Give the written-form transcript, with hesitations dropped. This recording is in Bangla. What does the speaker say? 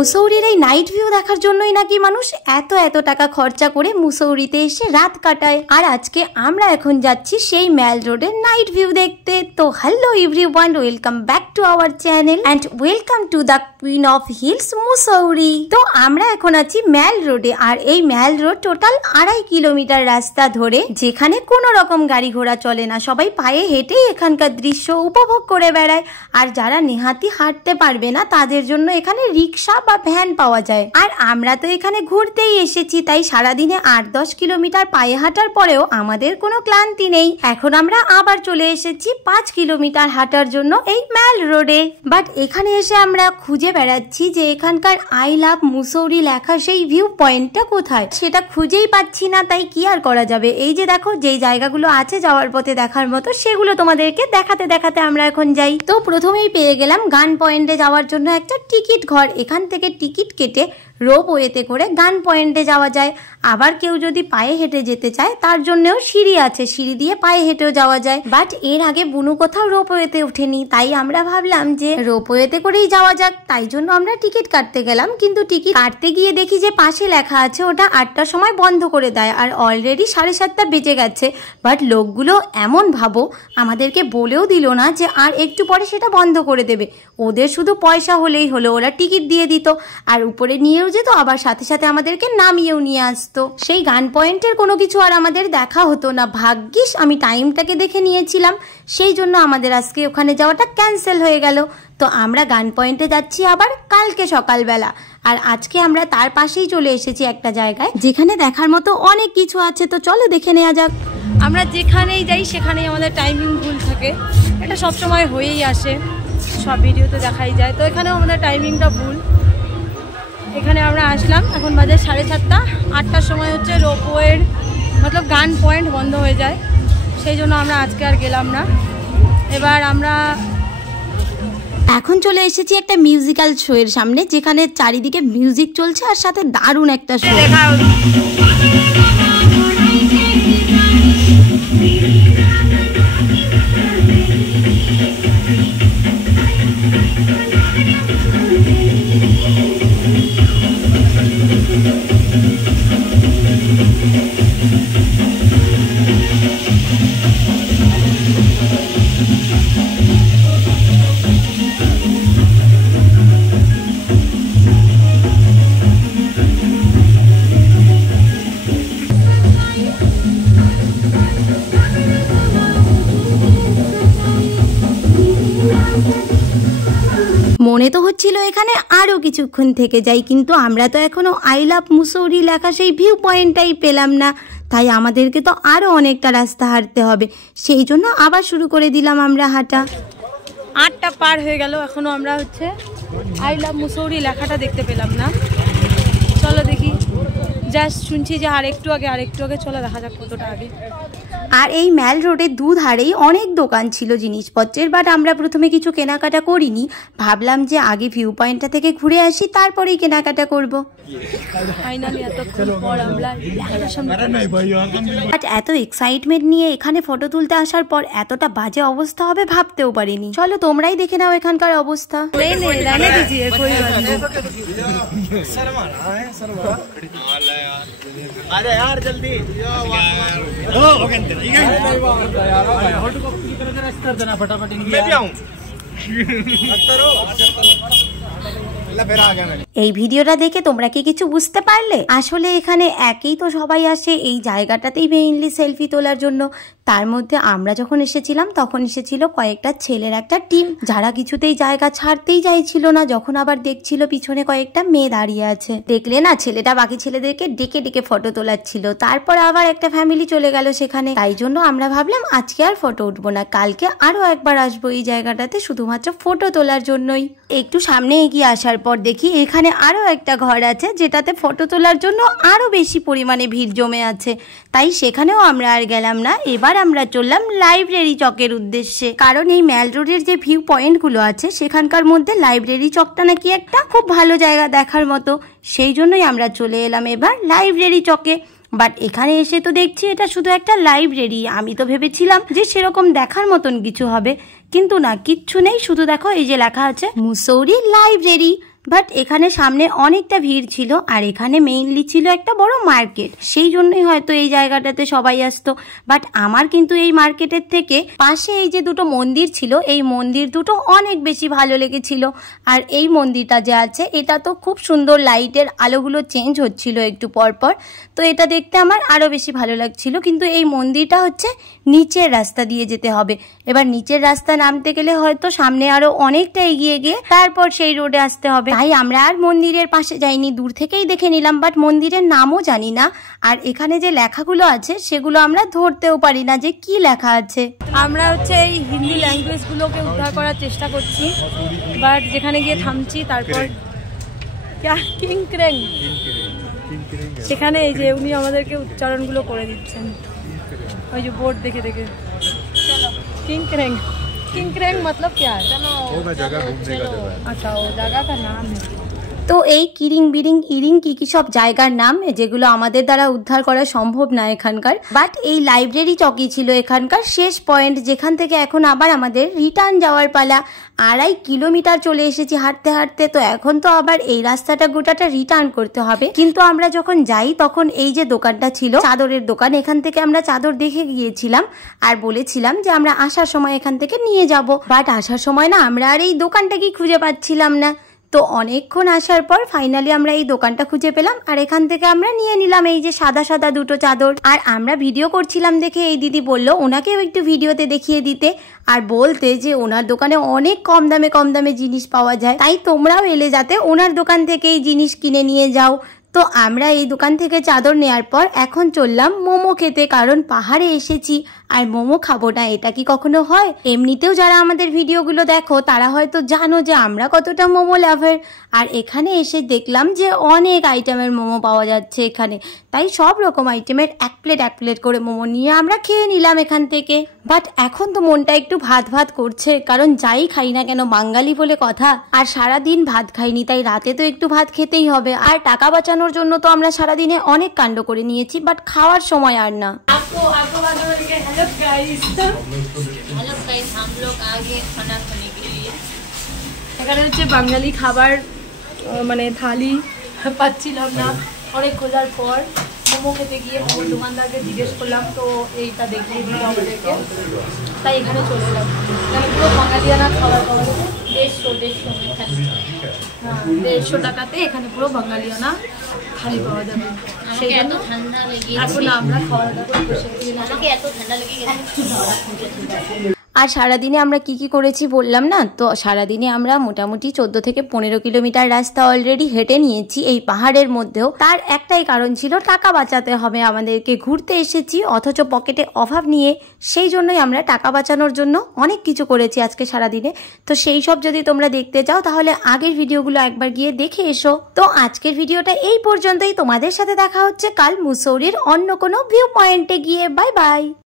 মুসৌরির এই নাইট ভিউ দেখার জন্যই নাকি মানুষ এত এত টাকা খরচা করে মুসৌরিতে এসে রাত কাটায়। আর আজকে আমরা এখন যাচ্ছি সেই ম্যাল রোডের নাইট ভিউ দেখতে। তো hello everyone, welcome back to our channel and welcome to the queen of hills Mussoorie. তো আমরা এখন আছি ম্যাল রোডে, আর এই ম্যাল রোড টোটাল 2.5 কিলোমিটার রাস্তা ধরে, যেখানে কোনো রকম গাড়ি ঘোড়া চলে না, সবাই পায়ে হেঁটেই এখানকার দৃশ্য উপভোগ করে বেড়ায়। আর যারা নেহাতি হাঁটতে পারবে না তাদের জন্য এখানে রিক্সা বা ভ্যান পাওয়া যায়। আর আমরা তো এখানে ঘুরতেই এসেছি, তাই সারাদিনে 8-10 কিলোমিটার পায়ে হাঁটার পরেও আমাদের কোনো ক্লান্তি নেই। এখন আমরা আবার চলে এসেছি 5 কিলোমিটার হাঁটার জন্য এই ম্যাল রোডে। বাট এখানে এসে আমরা খুঁজে বেড়াচ্ছি যে এখানকার আই লাভ মুসৌরি লেখা সেই ভিউ পয়েন্টটা কোথায়, সেটা খুঁজেই পাচ্ছি না। তাই কি আর করা যাবে, এই যে দেখো যেই জায়গাগুলো আছে যাওয়ার পথে দেখার মতো, সেগুলো তোমাদেরকে দেখাতে দেখাতে আমরা এখন যাই। তো প্রথমেই পেয়ে গেলাম গান পয়েন্টে যাওয়ার জন্য একটা টিকিট ঘর। এখান থেকে টিকিট কেটে রোপওয়েতে করে গান পয়েন্টে যাওয়া যায়। আবার কেউ যদি পায়ে হেঁটে যেতে চায় তার জন্যও সিঁড়ি আছে, সিঁড়ি দিয়ে পায়ে হেঁটেও যাওয়া যায়। বাট এর আগে বুনু কোথাও রোপওয়েতে উঠেনি, তাই আমরা ভাবলাম যে রোপওয়েতে করেই যাওয়া যাক। তাই জন্য আমরা টিকিট কাটতে গেলাম, কিন্তু টিকিট কাটতে গিয়ে দেখি যে পাশে লেখা আছে ওটা 8টার সময় বন্ধ করে দেয়, আর অলরেডি 7:30 বেজে গেছে। বাট লোকগুলো এমন ভাবো, আমাদেরকে বলেও দিল না যে আর একটু পরে সেটা বন্ধ করে দেবে। ওদের শুধু পয়সা হলেই হলো, ওরা টিকিট দিয়ে দিত আর উপরে নিয়েও যেত, আবার সাথে সাথে আমাদেরকে নামিয়েও নিয়ে আসতো। সেই গান পয়েন্টের কোনো কিছু আর আমাদের দেখা হতো না। ভাগ্যিস আমি টাইমটাকে দেখে নিয়েছিলাম, সেই জন্য আমাদের আজকে ওখানে যাওয়াটা ক্যান্সেল হয়ে গেল। তো আমরা গান পয়েন্টে যাচ্ছি আবার কালকে সকালবেলা। আর আজকে আমরা তার পাশেই চলে এসেছি একটা জায়গায় যেখানে দেখার মতো অনেক কিছু আছে। তো চলো দেখে নেওয়া যাক। আমরা যেখানেই যাই সেখানেই আমাদের টাইমিং ভুল থাকে, এটা সবসময় হয়েই আসে, সব ভিডিওতে দেখাই যায়। তো এখানেও আমাদের টাইমিংটা ভুল। এখানে আমরা আসলাম, এখন বাজে 7:30। 8টার সময় হচ্ছে রোপওয়ের মতলব গান পয়েন্ট বন্ধ হয়ে যায়, সেই জন্য আমরা আজকে আর গেলাম না। এবার আমরা এখন চলে এসেছি একটা মিউজিক্যাল শো এর সামনে, যেখানে চারিদিকে মিউজিক চলছে আর সাথে দারুণ একটা শো। মনে তো হচ্ছিল এখানে আরো কিছুক্ষণ থেকে যাই, কিন্তু আমরা তো এখনো আই লাভ মুসৌরি লেখা সেই ভিউ পয়েন্টটাই পেলাম না। তাই আমাদেরকে তো আরো অনেকটা রাস্তা হাঁটতে হবে, সেই জন্য আবার শুরু করে দিলাম আমরা হাঁটা। 8টা পার হয়ে গেল, এখনো আমরা হচ্ছে আই লাভ মুসৌরি লেখাটা দেখতে পেলাম না। চলো দেখি, জাস্ট শুনছি যে আরেকটু আগে চলো দেখা যাক কতটা আগে। আর এই ম্যাল রোডের দুধারেই অনেক দোকান ছিল জিনিসপত্রের, বাট আমরা প্রথমে কিছু কেনাকাটা করিনি। ভাবলাম যে আগে ভিউ পয়েন্টটা থেকে ঘুরে আসি, তারপরেই কেনাকাটা করব। বাট এত এক্সাইটমেন্ট নিয়ে এখানে ফটো তুলতে আসার পর এতটা বাজে অবস্থা হবে ভাবতেও পারিনি। চলো তোমরাই দেখে নাও এখানকার অবস্থা। अरे यार जल्दी मैं भी आऊं এই ভিডিওটা দেখে তোমরা কি কিছু বুঝতে পারলে? আসলে এখানে একেই তো সবাই আসে এই জায়গাটাতেই মেইনলি সেলফি তোলার জন্য। তার মধ্যে আমরা যখন এসেছিলাম তখন এসেছিল কয়েকটা ছেলের একটা টিম, যারা কিছুতেই জায়গা ছাড়তেই চাইছিল না। যখন আবার দেখছিল পিছনে কয়েকটা মেয়ে দাঁড়িয়ে আছে, দেখলে না ছেলেটা বাকি ছেলেদেরকে ডেকে ডেকে ফটো তোলাচ্ছিল। তারপর আবার একটা ফ্যামিলি চলে গেল সেখানে। তাই জন্য আমরা ভাবলাম আজকে আর ফটো উঠবো না, কালকে আরো একবার আসবো এই জায়গাটাতে শুধুমাত্র ফটো তোলার জন্যই। একটু সামনে এগিয়ে আসার পর দেখি এখানে আরো একটা ঘর আছে, যেটাতে ফটো তোলার জন্য আরো বেশি পরিমাণে ভিড় জমে আছে। তাই সেখানেও আমরা আর গেলাম না। এবার আমরা চললাম লাইব্রেরি চকের উদ্দেশ্যে, কারণ এই ম্যাল রোডের যে ভিউ পয়েন্ট গুলো আছে সেখানকার মধ্যে লাইব্রেরি চকটা নাকি একটা খুব ভালো জায়গা দেখার মতো। সেই জন্যই আমরা চলে এলাম এবার লাইব্রেরি চকে। বাট এখানে এসে তো দেখছি এটা শুধু একটা লাইব্রেরি। আমি তো ভেবেছিলাম যে সেরকম দেখার মতন কিছু হবে, কিন্তু না, কিচ্ছু নেই। শুধু দেখো এই যে লেখা আছে মুসৌরি লাইব্রেরি। বাট এখানে সামনে অনেকটা ভিড় ছিল, আর এখানে মেইনলি ছিল একটা বড় মার্কেট, সেই জন্যই হয়তো এই জায়গাটাতে সবাই আসতো। বাট আমার কিন্তু এই মার্কেটের থেকে পাশে এই যে দুটো মন্দির ছিল, এই মন্দির দুটো অনেক বেশি ভালো লেগেছিল। আর এই মন্দিরটা যে আছে এটা তো খুব সুন্দর, লাইটের আলোগুলো চেঞ্জ হচ্ছিল একটু পর পর, তো এটা দেখতে আমার আরো বেশি ভালো লাগছিল। কিন্তু এই মন্দিরটা হচ্ছে নিচের রাস্তা দিয়ে যেতে হবে। এবার নিচের রাস্তা নামতে গেলে হয়তো সামনে আরো অনেকটা এগিয়ে গিয়ে তারপর সেই রোডে আসতে হবে। তাই আমরা আর মন্দিরের পাশে যাইনি, দূর থেকেই দেখে নিলাম। বাট মন্দিরের নামও জানি না, আর এখানে যে লেখাগুলো আছে সেগুলো আমরা ধরতেও পারি না যে কি লেখা আছে। আমরা হচ্ছে এই হিন্দি ল্যাঙ্গুয়েজ গুলোকে উদ্ধার করার চেষ্টা করছি, বাট যেখানে গিয়ে থামছি তারপর কিংক্রেং, সেখানে এই যে উনি আমাদেরকে উচ্চারণগুলো করে দিচ্ছেন ওই যে বোর্ড দেখে দেখে। किंक्रेंग, किंक्रेंग मतलब क्या है? वो मैं जगह घूमने का जगह है। अच्छा, वो जगह का नाम है। তো এই কিরিং বিরিং ইরিং কি সব জায়গার নাম, যেগুলো আমাদের দ্বারা উদ্ধার করা সম্ভব না এখানকার। বাট এই লাইব্রেরি চকি ছিল এখানকার শেষ পয়েন্ট, যেখান থেকে এখন আবার আমাদের রিটার্ন যাওয়ার পালা। 2.5 কিলোমিটার চলে এসেছি হাঁটতে হাঁটতে, তো এখন তো আবার এই রাস্তাটা গোটাটা রিটার্ন করতে হবে। কিন্তু আমরা যখন যাই তখন এই যে দোকানটা ছিল চাদরের দোকান, এখান থেকে আমরা চাদর দেখে গিয়েছিলাম আর বলেছিলাম যে আমরা আসার সময় এখান থেকে নিয়ে যাব। বাট আসার সময় না আমরা আর এই দোকানটাকে খুঁজে পাচ্ছিলাম না। তো অনেকক্ষণ আসার পর ফাইনালি আমরা এই দোকানটা খুঁজে পেলাম, আর এখান থেকে আমরা নিয়ে নিলাম এই যে সাদা সাদা দুটো চাদর। আর আমরা ভিডিও করছিলাম দেখে এই দিদি বললো ওনাকেও একটু ভিডিওতে দেখিয়ে দিতে, আর বলতে যে ওনার দোকানে অনেক কম দামে জিনিস পাওয়া যায়, তাই তোমরাও এলে যাতে ওনার দোকান থেকে এই জিনিস কিনে নিয়ে যাও। তো আমরা এই দোকান থেকে চাদর নেওয়ার পর এখন চললাম মোমো খেতে, কারণ পাহাড়ে এসেছি আর মোমো খাবো না এটা কি কখনো হয়? এমনিতেও যারা আমাদের ভিডিওগুলো দেখো তারা হয়তো জানো যে আমরা কতটা মোমো লাভার, আর এখানে এসে দেখলাম যে অনেক আইটেমের মোমো পাওয়া যাচ্ছে এখানে, তাই সব রকম আইটেমের এক প্লেট করে মোমো নিয়ে আমরা খেয়ে নিলাম এখান থেকে। বাট এখন তো মনটা একটু ভাত ভাত করছে, কারণ যাই খাই না কেন বাঙালি বলে কথা, আর সারাদিন ভাত খাইনি, তাই রাতে তো একটু ভাত খেতেই হবে। আর টাকা বাঁচানোর জন্য তো আমরা সারাদিনে অনেক কাণ্ড করে নিয়েছি, বাট খাওয়ার সময় আর না। हेलो गाइस, हम लोग आ गए खाना खाने के लिए। এখানে হচ্ছে বাঙালি খাবার মানে থালি পাচ্ছিলাম না, অনেক খোঁজার পর মোমো খেতে গিয়ে মোমোর দোকানদারকে জিজ্ঞেস করলাম, তো এইটা দেখিয়ে দিল আমাদেরকে, তাই এখানে চলে এলাম। এখানে পুরো বাঙালিয়ানা খাবার পাওয়া যাবে 150 টাকাতে, এখানে পুরো বাঙালিয়ানা থালি পাওয়া যাবে। সেই জন্য ঠান্ডা লেগে এখন আমরা খাওয়া দাওয়া করে বসে গেছি। আমাকে এত ঠান্ডা লেগে গেছে। আর সারাদিনে আমরা কি করেছি বললাম না, তো সারাদিনে আমরা মোটামুটি 14 থেকে 15 কিলোমিটার রাস্তা অলরেডি হেঁটে নিয়েছি এই পাহাড়ের মধ্যেও। তার একটাই কারণ ছিল টাকা বাঁচাতে হবে আমাদেরকে, ঘুরতে এসেছি অথচ পকেটে অভাব নিয়ে, সেই জন্যই আমরা টাকা বাঁচানোর জন্য অনেক কিছু করেছি আজকে সারাদিনে। তো সেই সব যদি তোমরা দেখতে চাও তাহলে আগের ভিডিওগুলো একবার গিয়ে দেখে এসো। তো আজকের ভিডিওটা এই পর্যন্তই, তোমাদের সাথে দেখা হচ্ছে কাল মুসৌরির অন্য কোনো ভিউ পয়েন্টে গিয়ে। Bye bye.